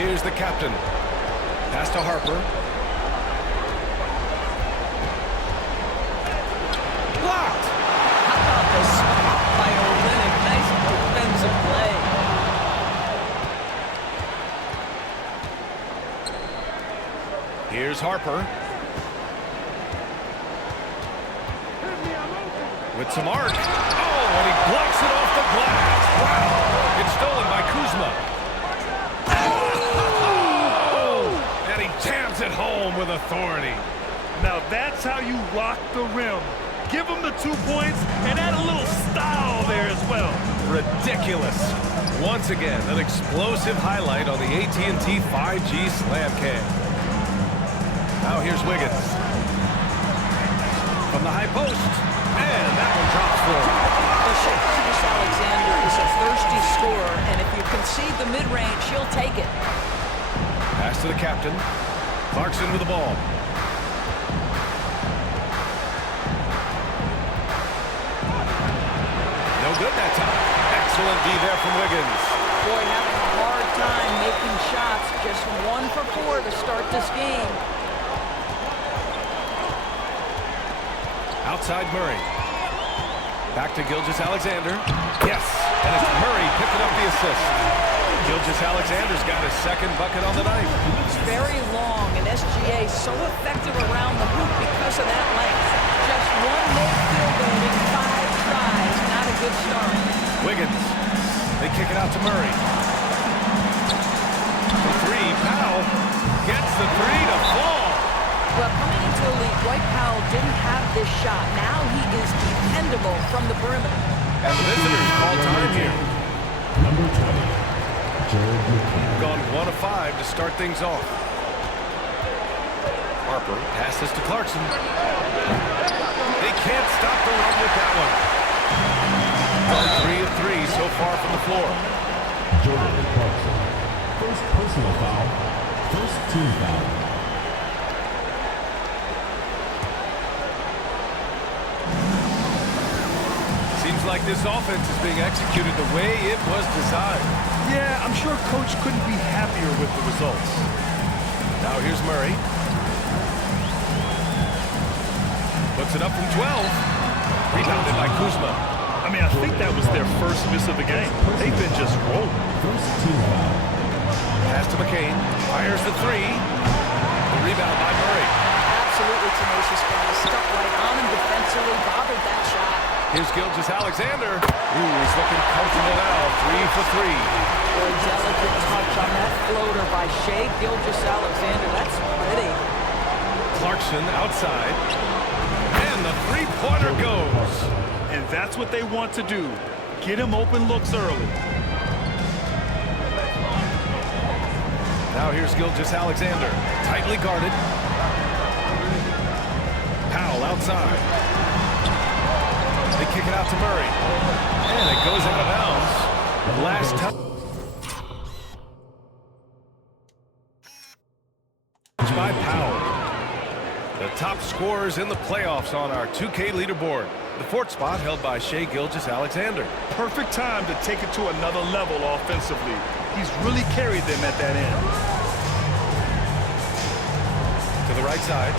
Here's the captain. Pass to Harper. Blocked. How about the spot by Olynyk? Nice defensive play. Here's Harper. With some arc. Oh, and he blocks it off the glass. Wow. It's stolen by Kuzma. Oh! And he jams it home with authority. Now that's how you lock the rim. Give him the 2 points and add a little style there as well. Ridiculous. Once again, an explosive highlight on the AT&T 5G Slam Cam. Now here's Wiggins. From the high post. And that one drops for him. Alexander is a thirsty scorer, and if you concede the mid-range, he'll take it. Pass to the captain. Clarkson with the ball. No good that time. Excellent D there from Wiggins. Boy, having a hard time making shots. Just 1 for 4 to start this game. Outside Murray. Back to Gilgeous-Alexander. Yes, and it's Murray picking up the assist. Gilgeous-Alexander's got his second bucket on the night. It's very long, and SGA so effective around the hoop because of that length. Just 1 made field goal in 5 tries. Not a good start. Wiggins. They kick it out to Murray. The 3, Powell gets the 3 to fall. Well, coming into the league, Dwight Powell didn't have this shot. Now he is dependable from the perimeter. And the visitors call time here. Number 20, Jared McKee. Gone 1 of 5 to start things off. Harper passes to Clarkson. They can't stop the run with that one. Gone 3 of 3 so far from the floor. Jordan Clarkson. First personal foul. First team foul. Seems like this offense is being executed the way it was designed. Yeah, I'm sure Coach couldn't be happier with the results. Now here's Murray. Puts it up from 12. Rebounded by Kuzma. I mean, I think that was their first miss of the game. They've been just rolling. First team foul. Pass to McCain. Fires the 3. The rebound by Murray. Absolutely tenacious guy. Stuck right on him defensively. Bothered that shot. Here's Gilgeous-Alexander. Ooh, he's looking comfortable now. 3 for 3. A delicate touch on that floater by Shai Gilgeous-Alexander. That's pretty. Clarkson outside. And the 3-pointer goes. And that's what they want to do. Get him open looks early. Now here's Gilgeous-Alexander. Tightly guarded. Powell outside. They kick it out to Murray. And it goes out of bounds. Last time. By Powell. The top scorers in the playoffs on our 2K leaderboard. The 4th spot held by Shai Gilgeous-Alexander. Perfect time to take it to another level offensively. He's really carried them at that end. To the right side.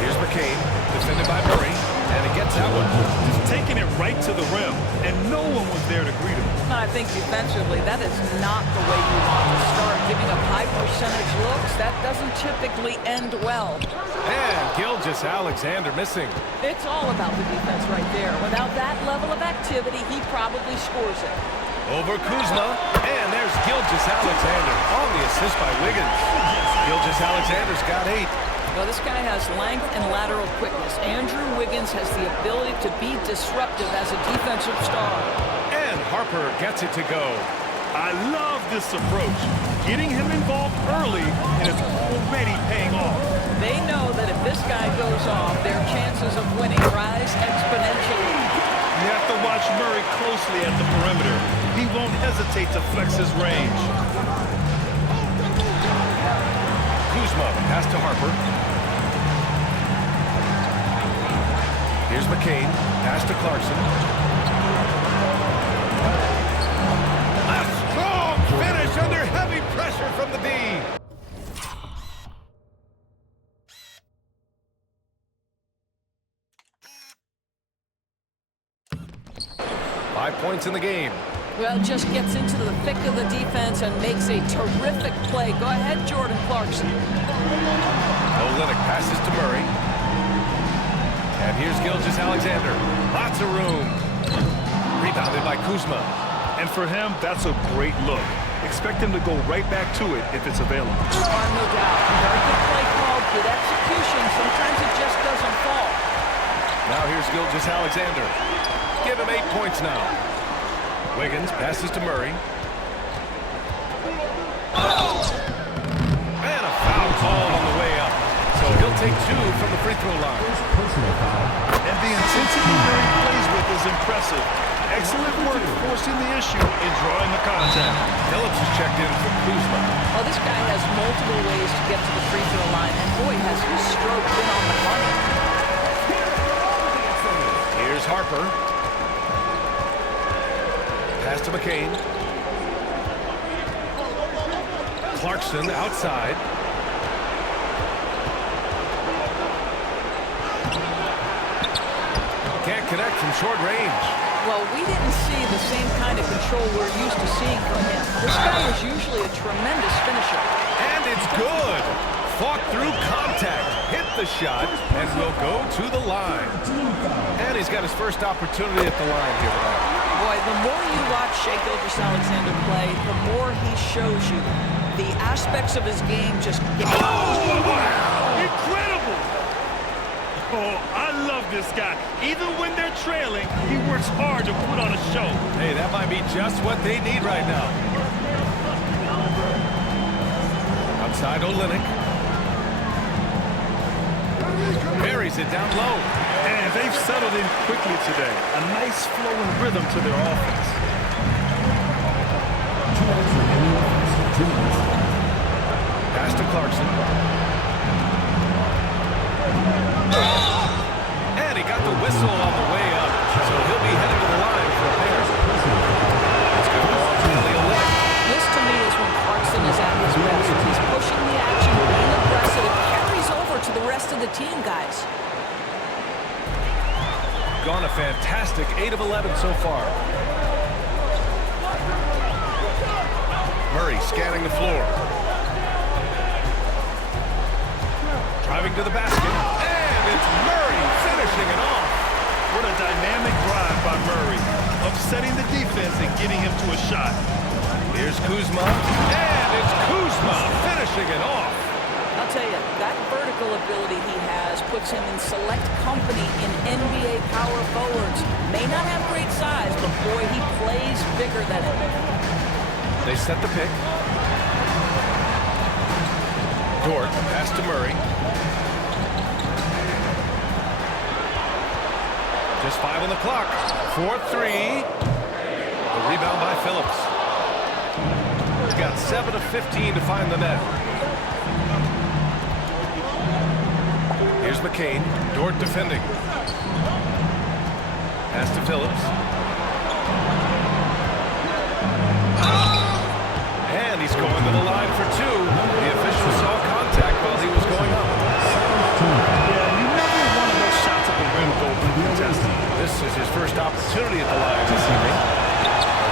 Here's McCain, defended by Murray, and he gets that one. Just taking it right to the rim, and no one was there to greet him. I think defensively, that is not the way you want to start. Giving up high percentage looks, that doesn't typically end well. And Gilgeous-Alexander missing. It's all about the defense right there. Without that level of activity, he probably scores it. Over Kuzma, and there's Gilgeous-Alexander on the assist by Wiggins. Gilgeous-Alexander's got 8. Well, this guy has length and lateral quickness. Andrew Wiggins has the ability to be disruptive as a defensive star. And Harper gets it to go. I love this approach. Getting him involved early, and it's already paying off. They know that if this guy goes off, their chances of winning rise exponentially. You have to watch Murray closely at the perimeter. He won't hesitate to flex his range. Kuzma pass to Harper. Here's McCain. Pass to Clarkson. A strong finish under heavy pressure from the D. 5 points in the game. Well, just gets into the thick of the defense and makes a terrific play. Go ahead, Jordan Clarkson. Olynyk passes to Murray. And here's Gilgeous-Alexander. Lots of room. Rebounded by Kuzma. And for him, that's a great look. Expect him to go right back to it if it's available. No doubt. Very good play call, good execution. Sometimes it just doesn't fall. Now here's Gilgeous-Alexander. Give him 8 points now. Wiggins passes to Murray. And a foul call on the way up. So he'll take 2 from the free throw line. Personal foul. And the intensity that he plays with is impressive. Excellent work forcing the issue and drawing the contact. Phillips is checked in for Kuzma. Well, this guy has multiple ways to get to the free throw line, and boy, has his stroke been on the money. Here's Harper. Pass to McCain. Clarkson outside. Can't connect from short range. Well, we didn't see the same kind of control we're used to seeing from him. This guy is usually a tremendous finisher. And it's good. Fought through contact, hit the shot, and will go to the line. And he's got his first opportunity at the line here tonight. Boy, the more you watch Shai Gilgeous-Alexander play, the more he shows you the aspects of his game just get. Incredible! Oh, I love this guy. Even when they're trailing, he works hard to put on a show. Hey, that might be just what they need right now. Outside Olynyk. Buries it down low. And they've settled in quickly today. A nice flow and rhythm to their offense. 2 minutes remaining. 2 minutes. Pass to Clarkson. And he got the whistle on the way up. So he'll be heading to the line for a pair. It's going to go on to Olynyk. This, to me, is when Clarkson is at his best. He's pushing the action, being aggressive. It carries over to the rest of the team, guys. Gone a fantastic 8 of 11 so far. Murray scanning the floor. Driving to the basket. And it's Murray finishing it off. What a dynamic drive by Murray. Upsetting the defense and getting him to a shot. Here's Kuzma. And it's Kuzma finishing it off. I'll tell you, that vertical ability he has puts him in select company in NBA power forwards. May not have great size, but boy, he plays bigger than it. They set the pick. Dort, pass to Murray. Just 5 on the clock. 4-3. The rebound by Phillips. He's got 7 of 15 to find the net. Here's McCain. Dort defending. Pass to Phillips. And he's going to the line for 2. The official saw contact while he was going up. Yeah, you never want those shots at the rim go uncontested. This is his first opportunity at the line this evening.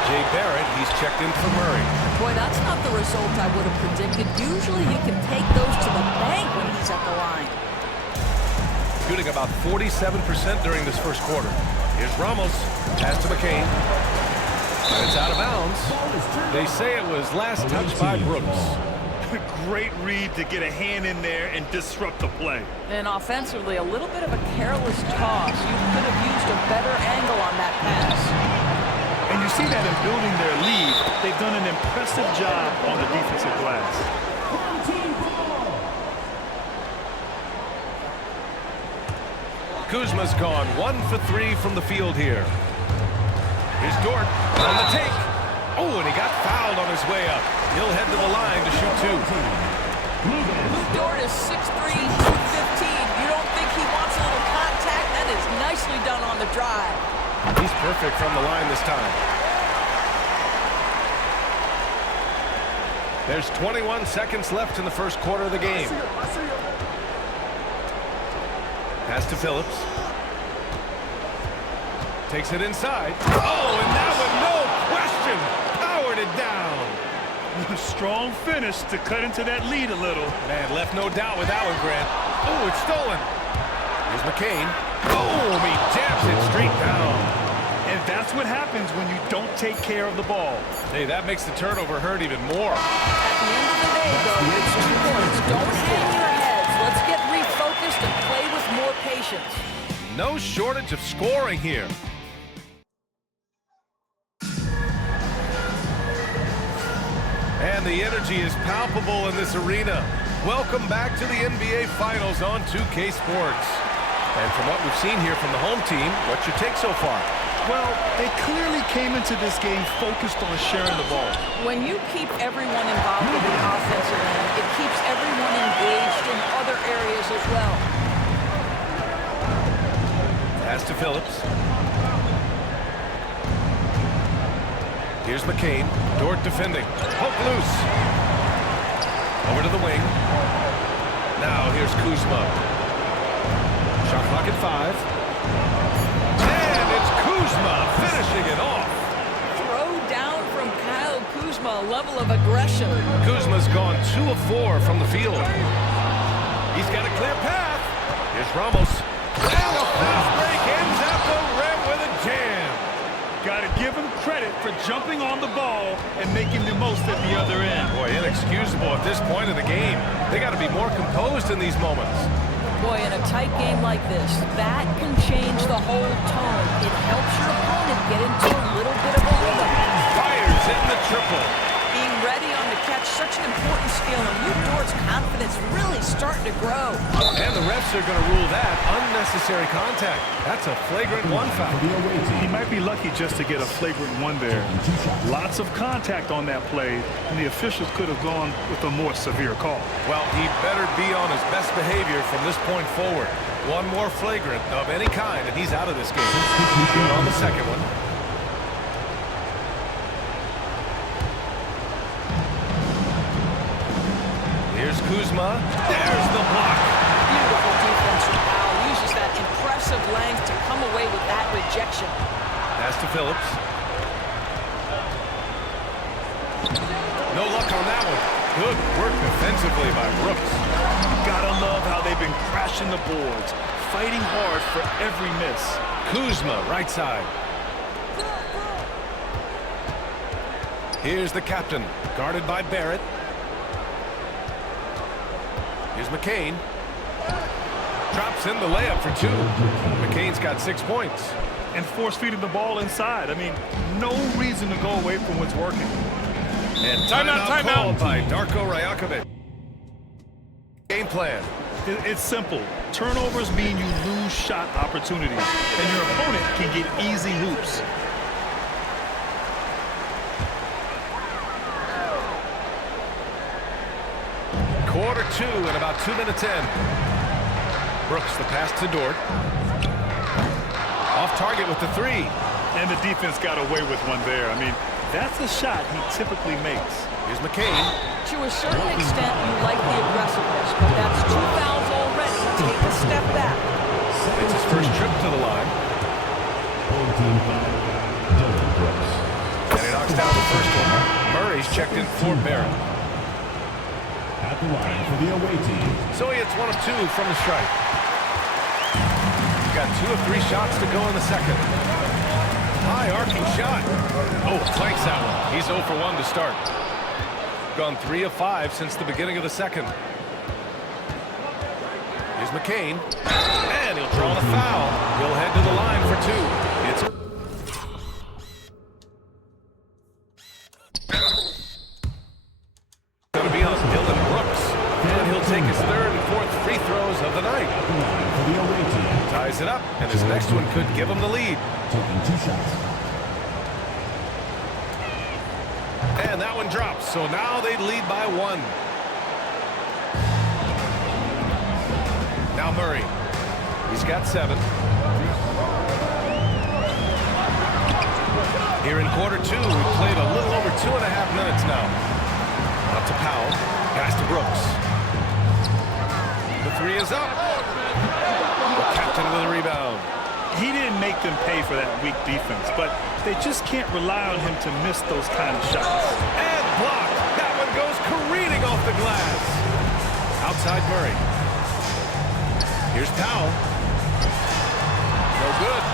Jay Barrett, he's checked in for Murray. Boy, that's not the result I would have predicted. Usually you can take those to the bank when he's at the line. Shooting about 47% during this first quarter. Here's Ramos. Pass to McCain. And it's out of bounds. They say it was last touched by Brooks. Great read to get a hand in there and disrupt the play. And offensively, a little bit of a careless toss. You could have used a better angle on that pass. And you see that in building their lead. They've done an impressive job on the defensive glass. Kuzma's gone 1 for 3 from the field here. Here's Dort on the take. Oh, and he got fouled on his way up. He'll head to the line to shoot 2. Dort is 6'3", 215. You don't think he wants a little contact? That is Nicely done on the drive. He's perfect from the line this time. There's 21 seconds left in the first quarter of the game. Pass to Phillips. Takes it inside. Oh, and that one, no question, powered it down. Strong finish to cut into that lead a little. Man, left no doubt with that one, Grant. Oh, it's stolen. Here's McCain. Boom, he jabs it straight down. And that's what happens when you don't take care of the ball. Hey, that makes the turnover hurt even more. At the end of the day, though, it's 2 points. Don't hang your heads. Let's get refocused and play with more patience. No shortage of scoring here. And the energy is palpable in this arena. Welcome back to the NBA Finals on 2K Sports. And from what we've seen here from the home team, what's your take so far? Well, they clearly came into this game focused on sharing the ball. When you keep everyone involved in the offensive end, it keeps everyone engaged in other areas as well. Pass to Phillips. Here's McCain. Dort defending. Poke loose. Over to the wing. Now here's Kuzma. Shot clock at 5. And it's Kuzma finishing it off. Throw down from Kyle Kuzma, a level of aggression. Kuzma's gone 2 of 4 from the field. He's got a clear path. Here's Ramos. And a fast break ends at the rim with a jam. Got to give him credit for jumping on the ball and making the most at the other end. Boy, inexcusable at this point of the game. They got to be more composed in these moments. Boy, in a tight game like this, that can change the whole tone. It helps your opponent get into a little bit of a rhythm. Fires in the triple. Being ready on the catch, such an important skill, and Luke Dort's confidence really starting to grow. And the refs are going to rule that unnecessary contact. That's a flagrant 1 foul. He might be lucky just to get a flagrant 1 there. Lots of contact on that play, and the officials could have gone with a more severe call. Well, he better be on his best behavior from this point forward. One more flagrant of any kind, and he's out of this game. Good on the second one. Here's Kuzma. There's the block. Beautiful defense from Powell. Uses that impressive length to come away with that rejection. Pass to Phillips. No luck on that one. Good work defensively by Brooks. Gotta love how they've been crashing the boards, fighting hard for every miss. Kuzma, right side. Here's the captain, guarded by Barrett. Here's McCain. Drops in the layup for 2. McCain's got 6 points. And force-feeding the ball inside. I mean, no reason to go away from what's working. And timeout called by Darko Rajakovic. Game plan. It's simple. Turnovers mean you lose shot opportunities, and your opponent can get easy hoops. Quarter 2 and about 2 minutes in. Brooks, the pass to Dort. Off target with the 3. And the defense got away with one there. I mean, that's a shot he typically makes. Here's McCain. To a certain extent, you like the aggressiveness, but that's 2 fouls already. Take a step back. It's his first trip to the line. And he knocks down the first one. Murray's checked in for Barrett. At the line for the away team. So he hits 1 of 2 from the stripe. He's got 2 of 3 shots to go in the second. High arcing shot. Oh, flanks that one. He's 0 for 1 to start. Gone 3 of 5 since the beginning of the second. Here's McCain. And he'll draw the foul. He'll head to the line for 2. It's going to be on Dylan Brooks. And he'll take his 3rd and 4th free throws of the night. Ties it up, and his next one could give him the lead. Taking 2 shots. And that one drops, so now they lead by 1. Now Murray. He's got 7. Here in quarter two, we've played a little over 2.5 minutes now. Up to Powell. Pass to Brooks. The three is up. The captain with a rebound. He didn't make them pay for that weak defense, but they just can't rely on him to miss those kind of shots. And blocked. That one goes careening off the glass. Outside Murray. Here's Powell. No good.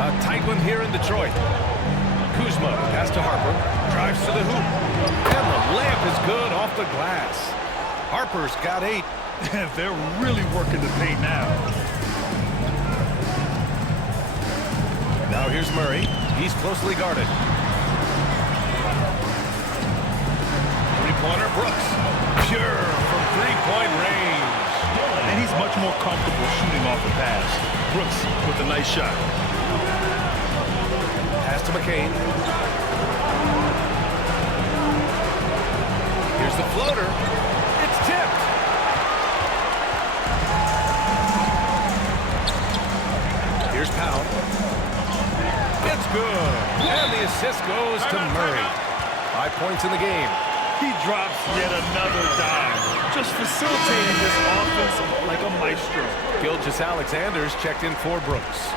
A tight one here in Detroit. Kuzma, pass to Harper. Drives to the hoop. And the layup is good off the glass. Harper's got 8. They're really working the paint now. Now here's Murray. He's closely guarded. Three-pointer, Brooks. Pure from three-point range. And he's much more comfortable shooting off the pass. Brooks with a nice shot. Pass to McCain. Here's the floater. It's tipped. Here's Powell. It's good. And the assist goes to Murray. 5 points in the game. He drops yet another dime. Just facilitating this offense like a maestro. Gilgeous-Alexander's checked in for Brooks.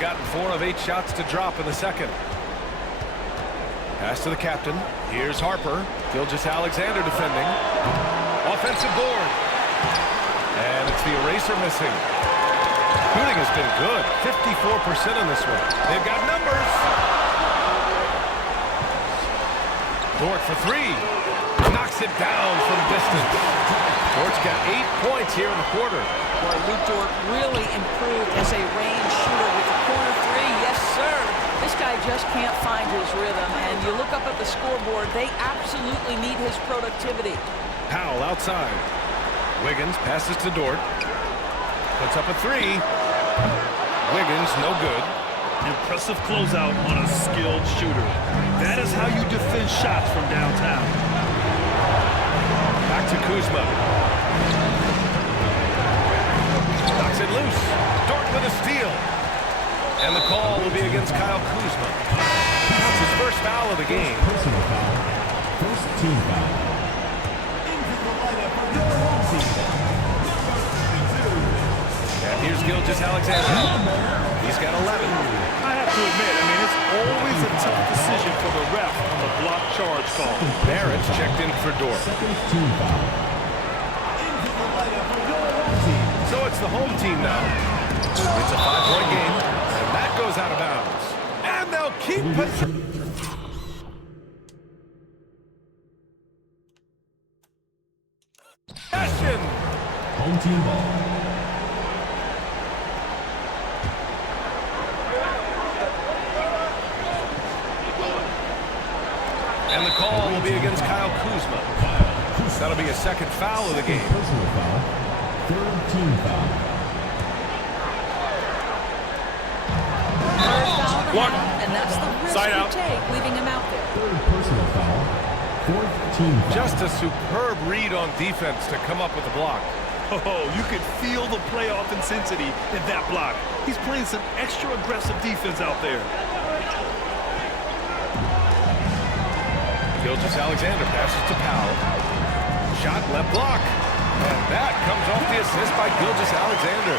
Gotten 4 of 8 shots to drop in the second. Pass to the captain. Here's Harper. Gilgeous-Alexander defending. Offensive board. And it's the eraser missing. Shooting has been good. 54% in this one. They've got numbers. Dort for 3. Knocks it down from distance. Dort's got 8 points here in the quarter. Boy, Luke Dort really improved as a range shooter with the corner 3. Yes, sir. This guy just can't find his rhythm. And you look up at the scoreboard, they absolutely need his productivity. Powell outside. Wiggins passes to Dort. Puts up a 3. Wiggins, no good. Impressive closeout on a skilled shooter. That is how you defend shots from downtown. Back to Kuzma. Knocks it loose. Dort with a steal. And the call will be against Kyle Kuzma. That's his first foul of the game. Personal foul. First team foul. And here's Gilgeous-Alexander. He's got 11. I have to admit, it's always a tough decision for the ref on the block charge call. Barrett's checked in for Dort. Second team foul. So it's the home team now. It's a 5-point game, and that goes out of bounds. And they'll keep possession. Home team ball. And the call will be against Kyle Kuzma. That'll be a second foul of the game. Personal foul. Third team foul. Third foul to have, and that's the risk Side you out. take, leaving him out there. Third personal foul. Fourth team foul. Just a superb read on defense to come up with the block. Oh, you could feel the playoff intensity in that block. He's playing some extra aggressive defense out there. Gilgeous-Alexander passes to Powell. Shot left block. And that comes off the assist by Gilgeous-Alexander.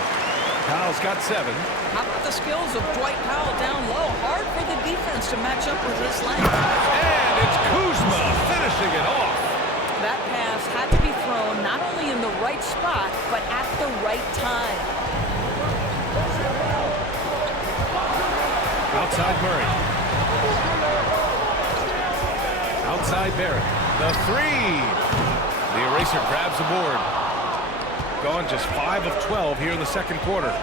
Powell's got 7. How about the skills of Dwight Powell down low? Hard for the defense to match up with his length. And it's Kuzma finishing it off. That pass had to be thrown not only in the right spot, but at the right time. Outside Murray. Outside Barrett. The 3. The eraser grabs the board. Gone just 5 of 12 here in the second quarter.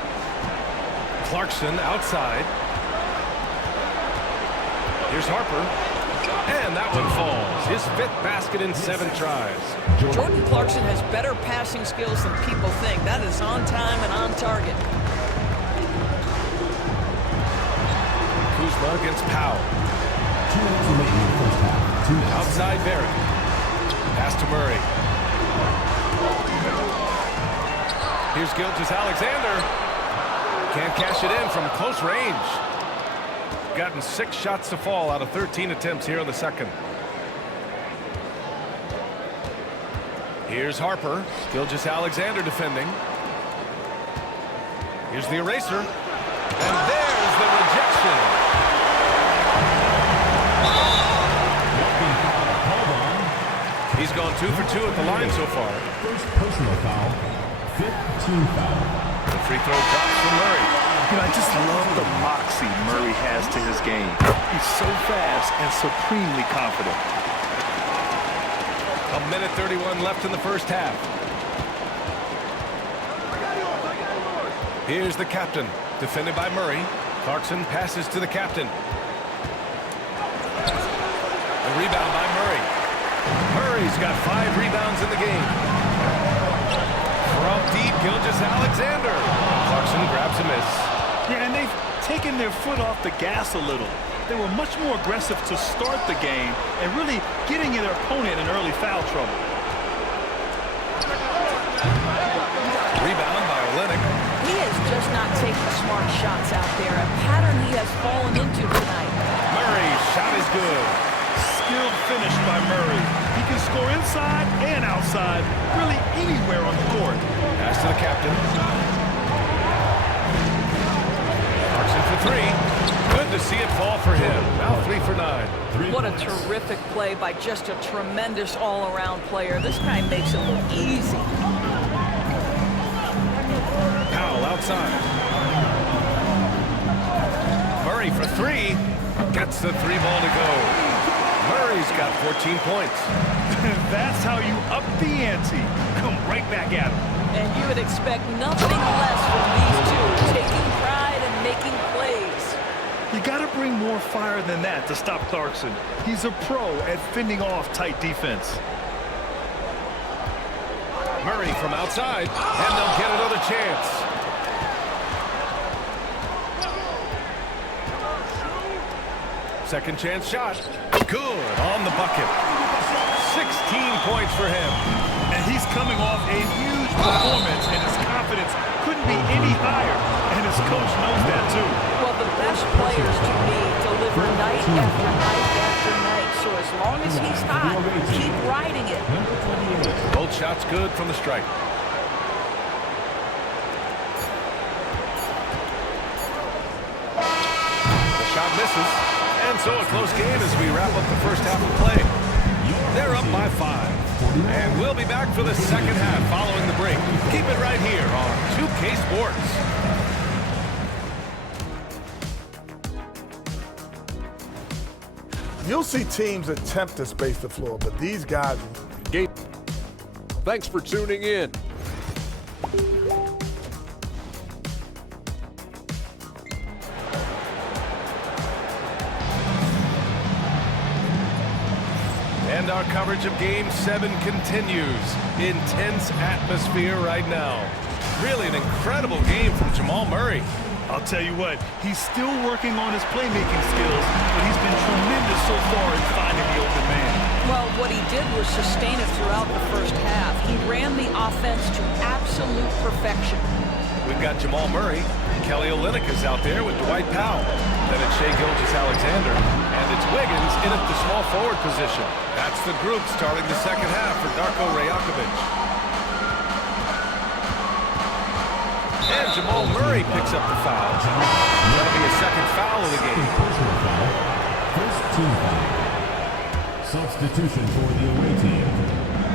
Clarkson outside. Here's Harper. And that one falls. His 5th basket in 7 tries. Jordan Clarkson has better passing skills than people think. That is on time and on target. Kuzma against Powell. 2 minutes remaining in the first half. 2 minutes. Outside Barrett. Pass to Murray. Here's Gilgeous-Alexander. Can't cash it in from close range. gotten 6 shots to fall out of 13 attempts here in the second. Here's Harper. Gilgeous-Alexander defending. Here's the eraser. And there's the rejection. He's gone 2 for 2 at the line so far. First personal foul, 5th team foul. The free throw drops from Murray. You know, I just love the moxie Murray has to his game. He's so fast and supremely confident. 1:31 left in the first half. Here's the captain, defended by Murray. Clarkson passes to the captain. The rebound by Murray. Murray's got 5 rebounds in the game. From deep, Gilgeous-Alexander. Clarkson grabs a miss. Yeah, and they've taken their foot off the gas a little. They were much more aggressive to start the game and really getting their opponent in early foul trouble. Rebound by Olynyk. He is just not taking smart shots out there, a pattern he has fallen into tonight. Murray's shot is good. Skilled finish by Murray. He can score inside and outside, really anywhere on the court. Pass to the captain. Clarkson for 3. Good to see it fall for him. Now 3 for 9. What a terrific play by just a tremendous all-around player. This guy makes it look easy. Powell outside. Murray for 3. Gets the 3 ball to go. Murray's got 14 points. That's how you up the ante. Come right back at him. And you would expect nothing less from these two, taking pride and making plays. You got to bring more fire than that to stop Clarkson. He's a pro at fending off tight defense. Murray from outside, and they'll get another chance. Second chance shot. Good on the bucket. 16 points for him. And he's coming off a huge performance, and his confidence couldn't be any higher. And his coach knows that, too. Well, the best players to me deliver night after night after night. So as long as he's hot, keep riding it. Both shots good from the stripe. The shot misses. And so a close game as we wrap up the first half of play. They're up by 5. And we'll be back for the second half following the break. Keep it right here on 2K Sports. You'll see teams attempt to space the floor, but these guys... Thanks for tuning in. And our coverage of Game 7 continues. Intense atmosphere right now. Really an incredible game from Jamal Murray. I'll tell you what, he's still working on his playmaking skills, but he's been tremendous so far in finding the open man. Well, what he did was sustain it throughout the first half. He ran the offense to absolute perfection. We've got Jamal Murray. Kelly Olynyk is out there with Dwight Powell. Then it's Shai Gilgeous-Alexander. And it's Wiggins in at the small forward position. That's the group starting the second half for Darko Rajakovic. And Jamal Murray picks up the foul. That'll be a second foul of the game. Personal foul, first team foul. Substitution for the away team.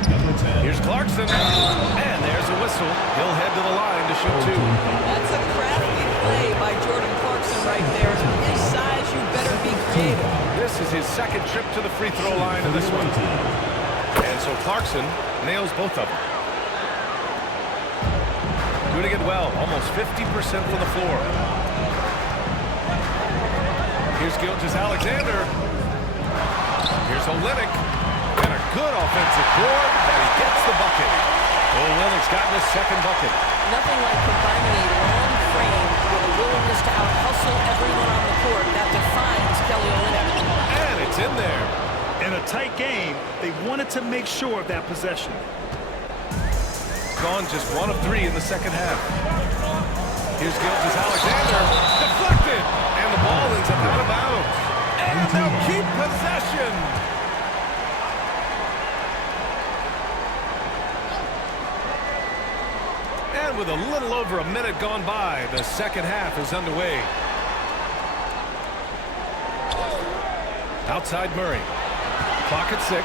Number 10. Here's Clarkson. And there's a whistle. He'll head to the line to shoot 2. That's a crafty play by Jordan Clarkson right there. His size, you better be creative. This is his second trip to the free throw line in this one. And so Clarkson nails both of them. Doing it well, almost 50% from the floor. Here's Gilgeous-Alexander. Here's Olynyk. And a good offensive board, and he gets the bucket. Olynyk's gotten his second bucket. Nothing like combining a long frame with a willingness to out-hustle everyone on the court. That defines Kelly Olynyk. And it's in there. In a tight game, they wanted to make sure of that possession. Gone just 1 of 3 in the second half. Here's Gilgeous-Alexander. Deflected. And the ball Gets it out of bounds. And they'll keep possession. And with a little over a minute gone by, the second half is underway. Outside Murray. Clock at 6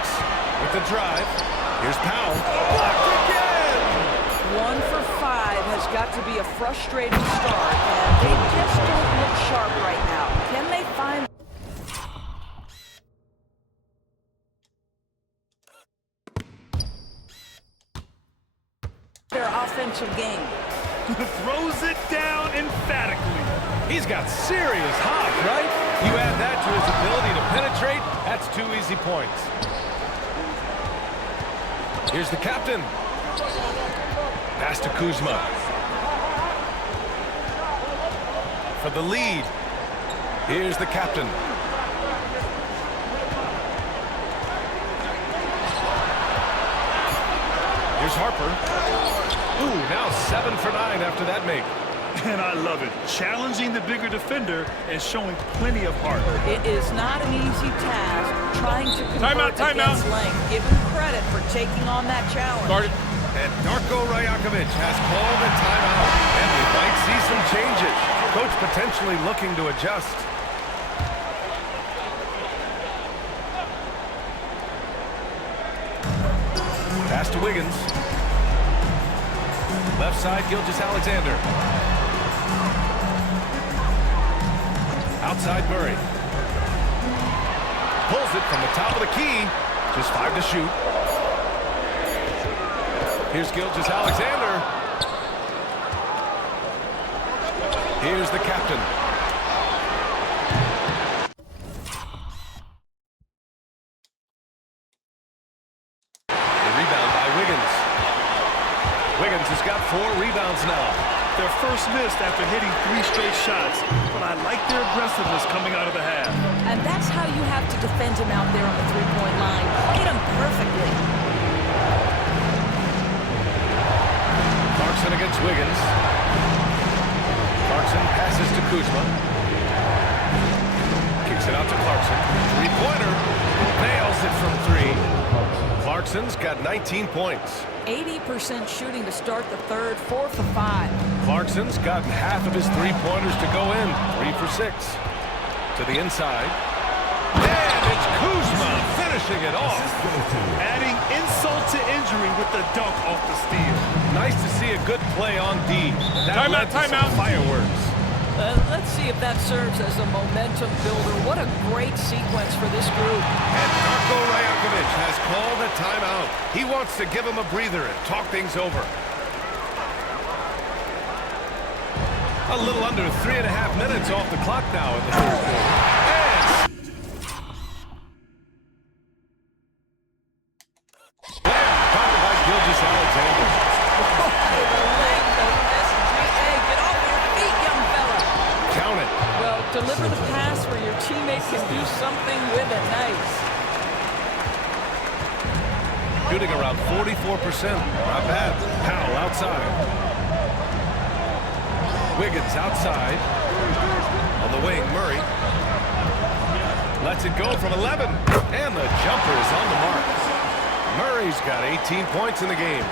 with the drive. Here's Powell. Blocked again! 1 for 5 has got to be a frustrating start, and they just don't look sharp right now. Can they find their offensive game? Throws it down emphatically. He's got serious hop, right? You add that to his ability to penetrate, that's 2 easy points. Here's the captain. Pass to Kuzma. For the lead. Here's the captain. Here's Harper. Ooh, now 7 for 9 after that make. And I love it. Challenging the bigger defender and showing plenty of heart. It is not an easy task trying to convert Timeout. against length. Give him credit for taking on that challenge. And Darko Rajakovic has called a timeout. And we might see some changes. Coach potentially looking to adjust. Pass to Wiggins. Left side, Gilgeous-Alexander. Outside Murray. Pulls it from the top of the key. Just 5 to shoot. Here's Gilgeous-Alexander. Here's the captain. The rebound by Wiggins. Wiggins has got 4 rebounds now. Their first missed after hitting 3 straight shots, but I like their aggressiveness coming out of the half. And that's how you have to defend him out there on the three-point line. Played him perfectly. Clarkson against Wiggins. Clarkson passes to Kuzma. Kicks it out to Clarkson. Three-pointer. Nails it from 3. Clarkson's got 19 points. 80% shooting to start the third, 4 for 5. Clarkson's gotten half of his three-pointers to go in. 3 for 6. To the inside. And it's Kuzma finishing it off. Adding insult to injury with the dunk off the steal. Nice to see a good play on D. That Timeout. Fireworks. Let's see if that serves as a momentum builder. What a great sequence for this group. And Darko Rajakovic has called a timeout. He wants to give him a breather and talk things over. A little under 3.5 minutes off the clock now in the third quarter. And covered by Gilgeous-Alexander. Count it. Well, deliver the pass where your teammate can do something with it. Nice. Shooting around 44%. Not bad. Powell outside. Wiggins outside. On the wing, Murray. Lets it go from 11. And the jumper is on the mark. Murray's got 18 points in the game.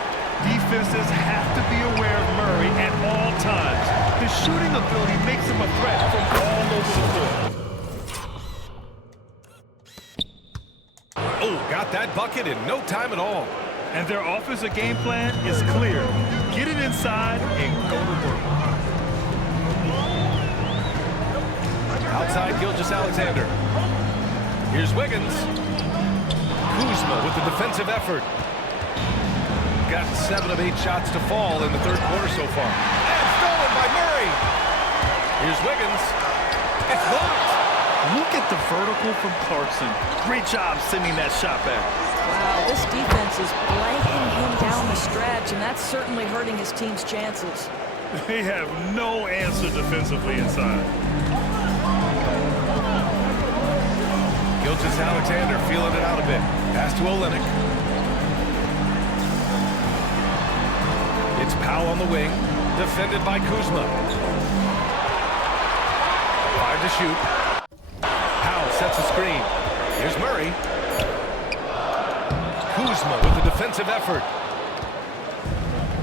Defenses have to be aware of Murray at all times. His shooting ability makes him a threat from all over the floor. Oh, got that bucket in no time at all. And their offensive game plan is clear. Get it inside and go to work. Outside Gilgeous-Alexander. Here's Wiggins. Kuzma with the defensive effort. Got 7 of 8 shots to fall in the third quarter so far. And stolen by Murray. Here's Wiggins. It's blocked. Look at the vertical from Clarkson. Great job sending that shot back. Wow, this defense is blanking him down the stretch, and that's certainly hurting his team's chances. They have no answer defensively inside. Gilgeous-Alexander feeling it out a bit. Pass to Olynyk. It's Powell on the wing, defended by Kuzma. 5 to shoot. the screen. Here's Murray. Kuzma with a defensive effort.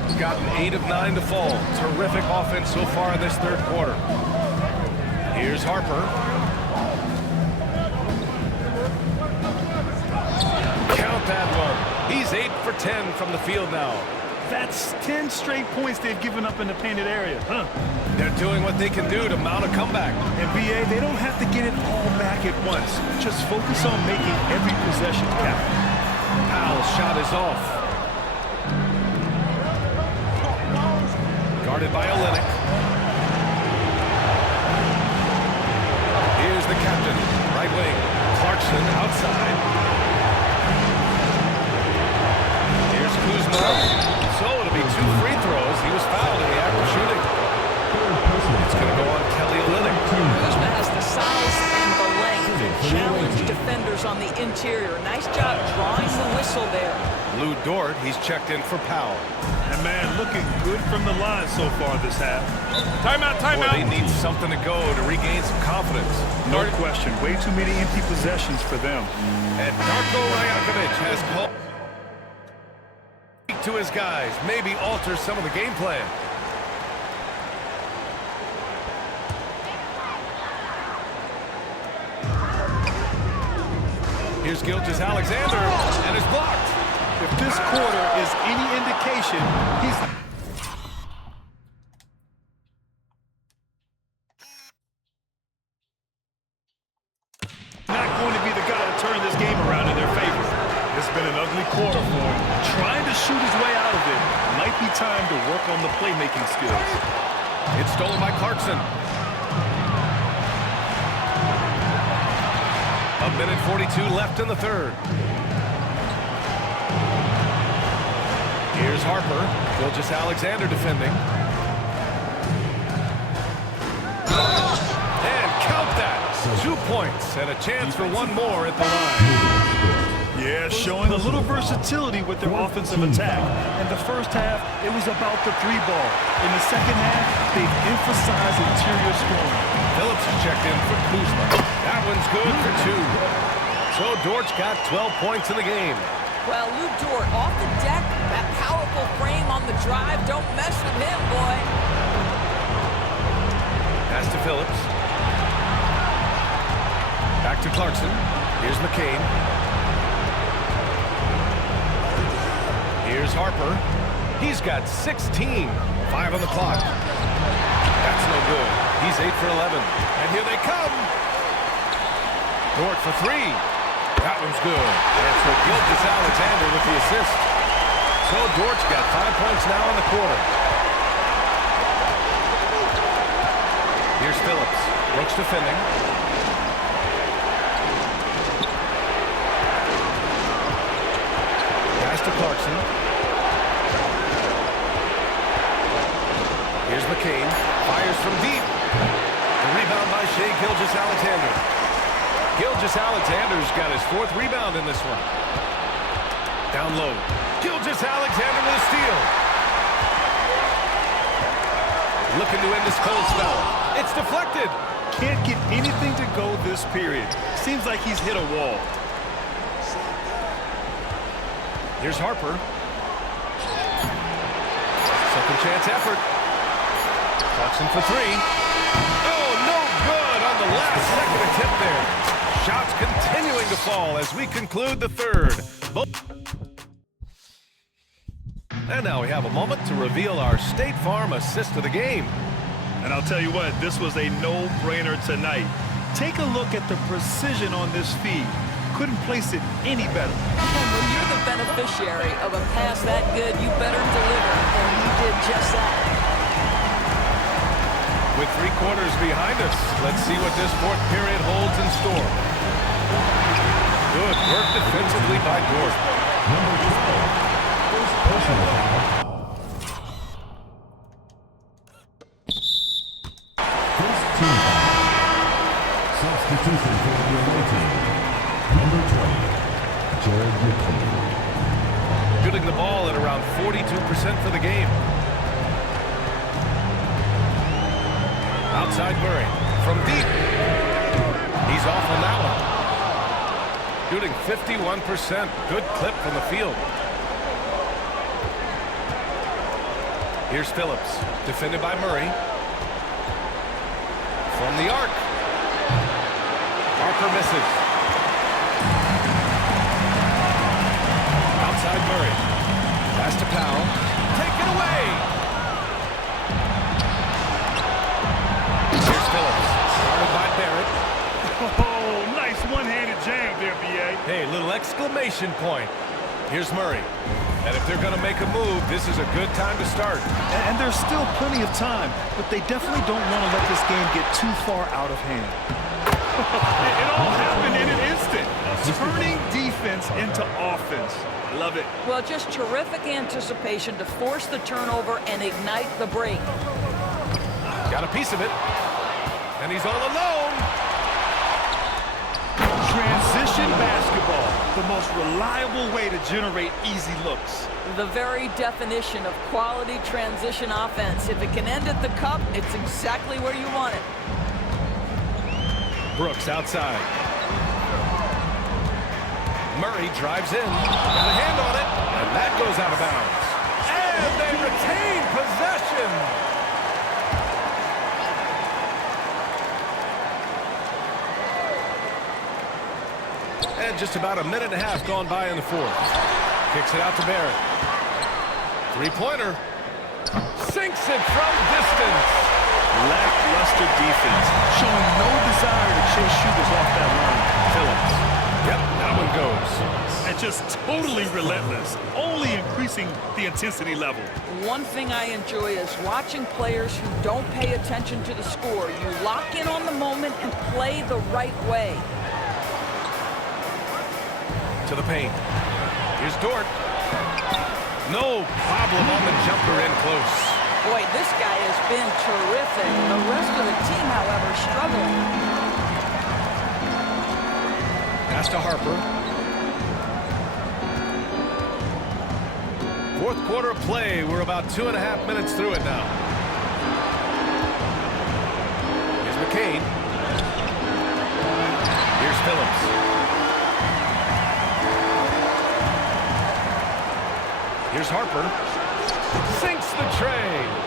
He's gotten 8 of 9 to fall. Terrific offense so far in this third quarter. Here's Harper. Count that one. He's 8 for 10 from the field now. That's 10 straight points they've given up in the painted area. They're doing what they can do to mount a comeback. And BA, they don't have to get it all back at once. Just focus on making every possession count. Powell's shot is off. Guarded by Olynyk. Here's the captain, right wing. Clarkson outside. Here's Kuzma. So it'll be 2 free throws. He was fouled in the act of shooting. It's going to go on Kelly Olynyk. Kuzma has the size and the length to challenge defenders on the interior. Nice job drawing the whistle there. Lou Dort, he's checked in for Powell. And man, looking good from the line so far this half. Timeout, timeout. Boy, they need something to go to regain some confidence. No question. Way too many empty possessions for them. And Darko Rajakovic has called to his guys, maybe alter some of the game plan. Here's Gilgeous Alexander, and it's blocked. If this quarter is any indication, he's not going to be the guy to turn this game around in their favor. It's been an ugly quarter for him. Trying to shoot his way out of it. Might be time to work on the playmaking skills. It's stolen by Clarkson. A minute 42 left in the third. Here's Harper. Gilgeous Alexander defending. And count that. 2 points and a chance for one more at the line. Yeah, showing a little versatility with their offensive attack. In the first half, it was about the 3-ball. In the second half, they've emphasized interior scoring. Phillips is checked in for Kuzma. That one's good for 2. So Dort's got 12 points in the game. Well, Lou Dort off the deck, that powerful frame on the drive. Don't mess with him, boy. Pass to Phillips. Back to Clarkson. Here's McCain. Here's Harper. He's got 16. 5 on the clock. That's no good. He's 8 for 11. And here they come. Dort for 3. That one's good. And for Gilgeous Alexander with the assist. So Dort's got 5 points now in the quarter. Here's Phillips. Brooks defending. Pass to Clarkson. Here's McCain. Fires from deep. The rebound by Shai Gilgeous-Alexander. Gilgeous-Alexander's got his 4th rebound in this one. Down low. Gilgeous-Alexander with a steal. Looking to end this cold spell. It's deflected. Can't get anything to go this period. Seems like he's hit a wall. Here's Harper. Second chance effort. Clarkson for 3. Oh, no good on the last second attempt there. Shots continuing to fall as we conclude the third. And now we have a moment to reveal our State Farm assist of the game. And I'll tell you what, this was a no-brainer tonight. Take a look at the precision on this feed. Couldn't place it any better. And when you're the beneficiary of a pass that good, you better deliver, and you did just that. With 3 quarters behind us, let's see what this 4th period holds in store. Good work defensively by Dort. Substitution for the away team. Number 20, Jared McCain. Shooting the ball at around 42% for the game. Outside Murray from deep. He's off on that one. Shooting 51%. Good clip from the field. Here's Phillips, defended by Murray. From the arc. Harper misses. Outside Murray. Pass to Powell. Take it away. Here's Phillips. Guarded by Barrett. Oh, nice one-handed jam there, B.A. Hey, little exclamation point. Here's Murray. And if they're going to make a move, this is a good time to start. And there's still plenty of time, but they definitely don't want to let this game get too far out of hand. It all happened in an instant. Turning defense into offense. Love it. Well, just terrific anticipation to force the turnover and ignite the break. Got a piece of it. And he's all alone. Transition basketball, the most reliable way to generate easy looks. The very definition of quality transition offense. If it can end at the cup, it's exactly where you want it. Brooks outside. Murray drives in. Got a hand on it. And that goes out of bounds. And they retain possession. And just about a minute and a half gone by in the fourth. Kicks it out to Barrett. Three-pointer. Sinks it from distance. Lackluster defense, showing no desire to chase shooters off that line. Phillips. Yep, that one goes. And just totally relentless, only increasing the intensity level. One thing I enjoy is watching players who don't pay attention to the score. You lock in on the moment and play the right way. To the paint. Here's Dort. No problem on the jumper in close. Boy, this guy has been terrific. The rest of the team, however, struggling. Pass to Harper. Fourth quarter of play. We're about 2.5 minutes through it now. Here's McCain. Here's Phillips. Here's Harper. Sinks the tray.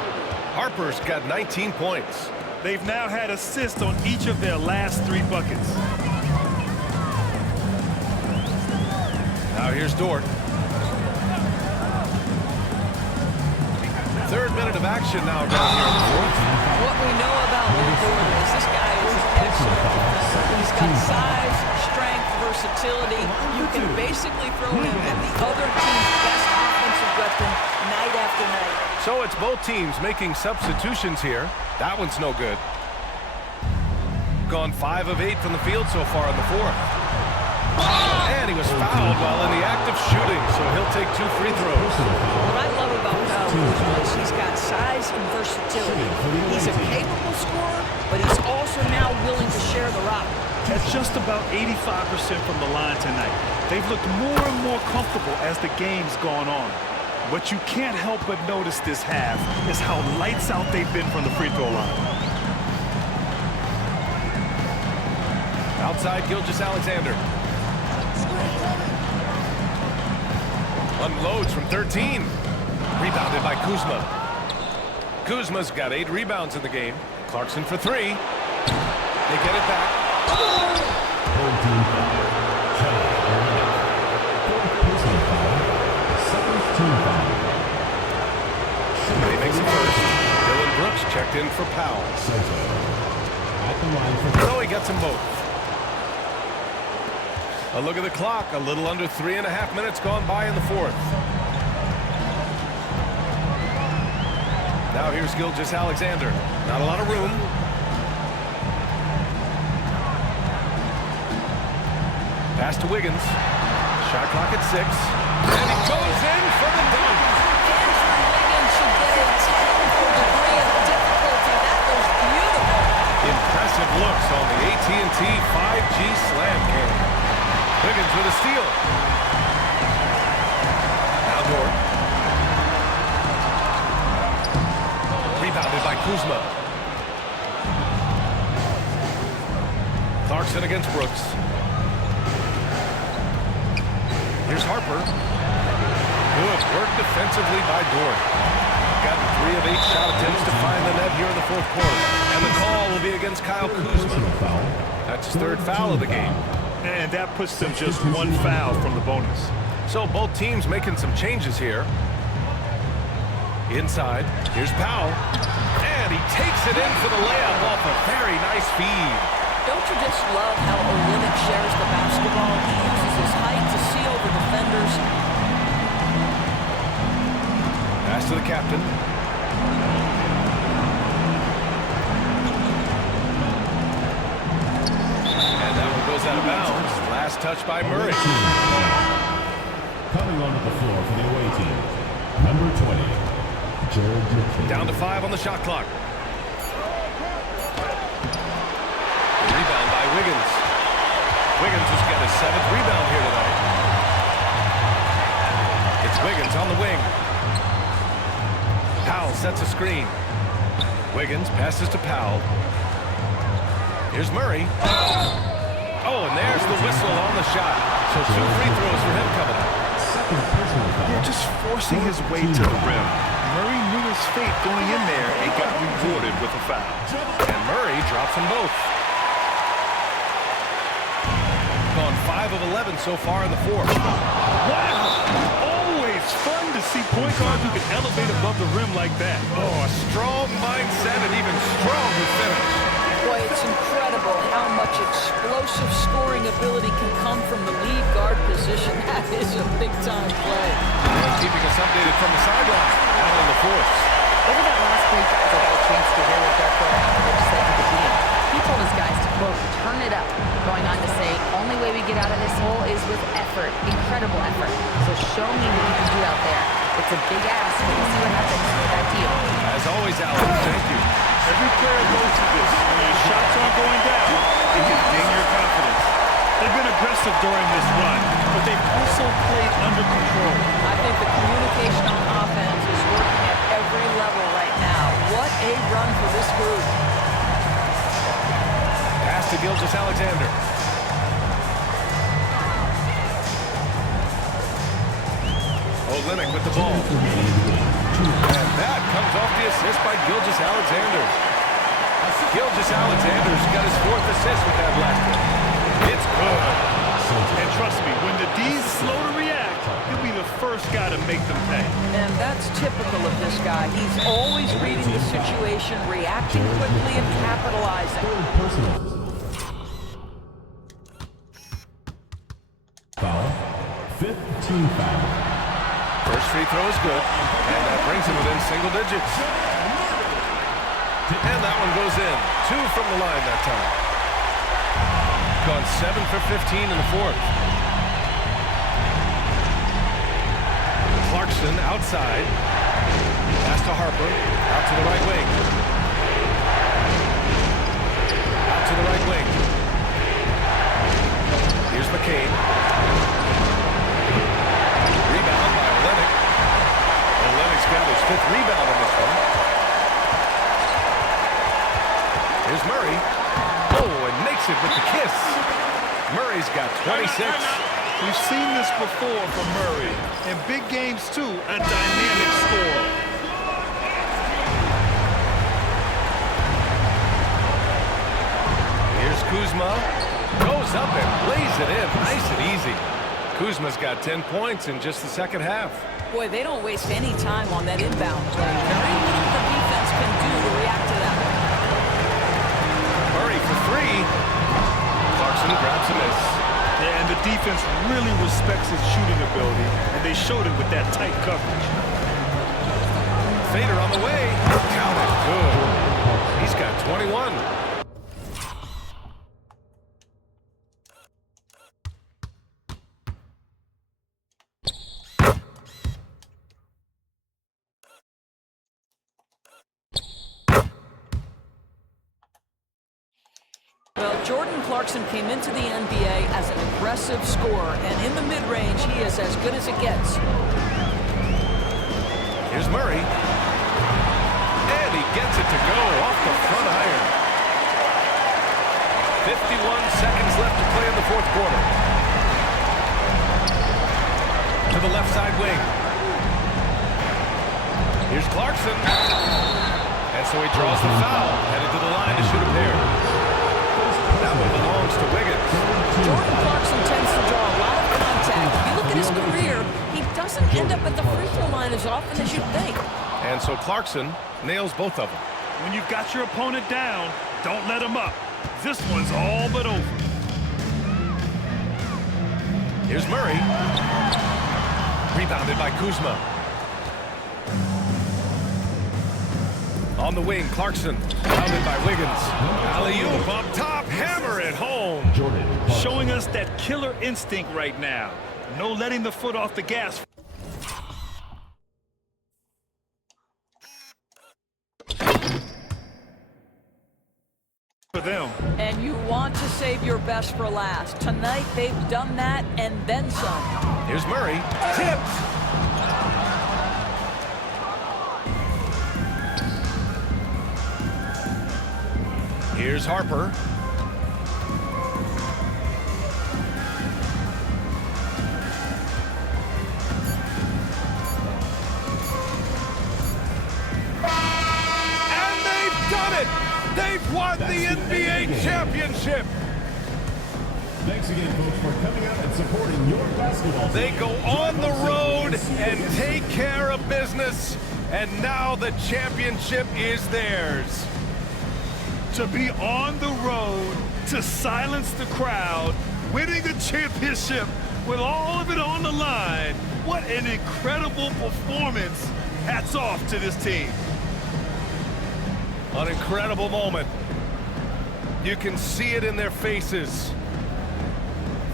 Harper's got 19 points. They've now had assists on each of their last 3 buckets. Now here's Dort. Third minute of action now down here in the fourth. What we know about Will Dort is this guy is an excellent defender. He's got size, strength, versatility. You can basically throw him at the other team's best offensive weapon night after night. So it's both teams making substitutions here. That one's no good. Gone 5 of 8 from the field so far in the fourth. And he was fouled while in the act of shooting, so he'll take 2 free throws. What I love about Powell is he's got size and versatility. He's a capable scorer, but he's also now willing to share the rock. At just about 85% from the line tonight. They've looked more and more comfortable as the game's gone on. What you can't help but notice this half is how lights out they've been from the free throw line. Outside Gilgeous-Alexander. Unloads from 13. Rebounded by Kuzma. Kuzma's got 8 rebounds in the game. Clarkson for 3. They get it back. He makes it first. Dylan Brooks checked in for Powell. So he gets them both. A look at the clock. A little under 3.5 minutes gone by in the fourth. Now here's Gilgeous-Alexander. Not a lot of room. Pass to Wiggins. Shot clock at 6. And he goes in for the dunk. Wiggins should get a technical degree of difficulty. That was beautiful. Impressive looks on the AT&T 5G Slam Cam. Wiggins with a steal. Now Dort. Rebounded by Kuzma. Clarkson against Brooks. Here's Harper. Good work defensively by Dort. Gotten 3 of 8 shot attempts to find the net here in the fourth quarter. And the call will be against Kyle Kuzma. That's his 3rd foul of the game. And that puts them just 1 foul from the bonus. So both teams making some changes here. Inside, here's Powell. And he takes it in for the layup off a very nice feed. Don't you just love how Olynyk shares the basketball? He uses his height to seal the defenders. Pass to the captain. And that one goes out of bounds. Last touch by Murray. Coming onto the floor for the away team, number 20, Jared McKay. Down to 5 on the shot clock. Rebound by Wiggins. Wiggins has got his 7th rebound here tonight. It's Wiggins on the wing. Powell sets a screen. Wiggins passes to Powell. Here's Murray. Oh, and there's the whistle on the shot. So 2 free throws for him coming up. Yeah, just forcing his way to the rim. Murray knew his fate going in there and got rewarded with a foul. And Murray drops them both. Gone 5 of 11 so far in the fourth. Wow! Always fun to see point guards who can elevate above the rim like that. Oh, a strong mindset and even stronger finish. Boy, it's incredible how much explosive scoring ability can come from the lead guard position. That is a big-time play. And keeping us updated from the sideline out in the fourth. Over that last week, as I got a chance to hear what Darko Rakovic said to the team, he told his guys to, quote, turn it up, going on to say, only way we get out of this hole is with effort, incredible effort. So show me what you can do out there. It's a big ask, but we'll see what happens with that team. As always, Alex, thank you. Every player goes through this. When your shots aren't going down, it can ding your confidence. They've been aggressive during this run, but they've also played under control. I think the communication on offense is working at every level right now. What a run for this group. Pass to Gilgeous-Alexander. Olynyk with the ball. And that comes off the assist by Gilgeous-Alexander. Gilgeous-Alexander's got his 4th assist with that last one. It's good. And trust me, when the D's slow to react, he'll be the first guy to make them pay. And that's typical of this guy. He's always reading the situation, reacting quickly, and capitalizing. Foul. 5th team foul. First free throw is good, and that brings him within single digits. And that one goes in. 2 from the line that time. Gone 7 for 15 in the fourth. Clarkson outside. Pass to Harper. Out to the right wing. Out to the right wing. Here's McCain. Rebound by Olynyk. Olynyk's got his 5th rebound on this one. Here's Murray. Oh, and makes it with the kiss. Murray's got 26. We've seen this before from Murray. In big games, too, a dynamic scorer. Here's Kuzma. Goes up and lays it in. Nice and easy. Kuzma's got 10 points in just the second half. Boy, they don't waste any time on that inbound play. Very little the defense can do to react to that. Murray for 3. Clarkson grabs a miss. Yeah, and the defense really respects his shooting ability, and they showed it with that tight coverage. Fader on the way. Counted. Good. He's got 21. Well, Jordan Clarkson came into the NBA as an aggressive scorer, and in the mid-range, he is as good as it gets. Here's Murray. And he gets it to go off the front iron. 51 seconds left to play in the fourth quarter. to the left side wing. Here's Clarkson. And so he draws the foul, headed to the line to shoot a pair. That one belongs to Wiggins. Jordan Clarkson tends to draw a lot of contact. If you look at his career, he doesn't end up at the free throw line as often as you'd think. And so Clarkson nails both of them. When you've got your opponent down, don't let him up. This one's all but over. Here's Murray. Rebounded by Kuzma. On the wing, Clarkson. Pounded by Wiggins. Alley-oop up top. Hammer it home. Showing us that killer instinct right now. No letting the foot off the gas. For them. And you want to save your best for last. Tonight, they've done that and then some. Here's Murray. Tipped. Here's Harper. And they've done it! They've won the NBA championship! Thanks again, folks, for coming out and supporting your basketball team. They go on the road and take care of business, and now the championship is theirs. To be on the road, to silence the crowd, winning a championship with all of it on the line. What an incredible performance. Hats off to this team. An incredible moment. You can see it in their faces.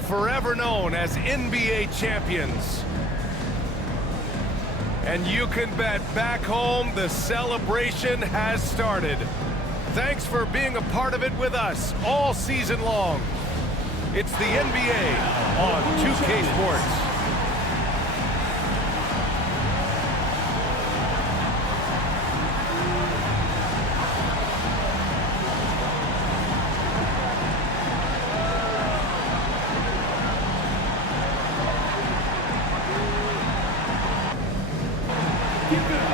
Forever known as NBA champions. And you can bet back home the celebration has started. Thanks for being a part of it with us all season long. It's the NBA on 2K Sports. Give it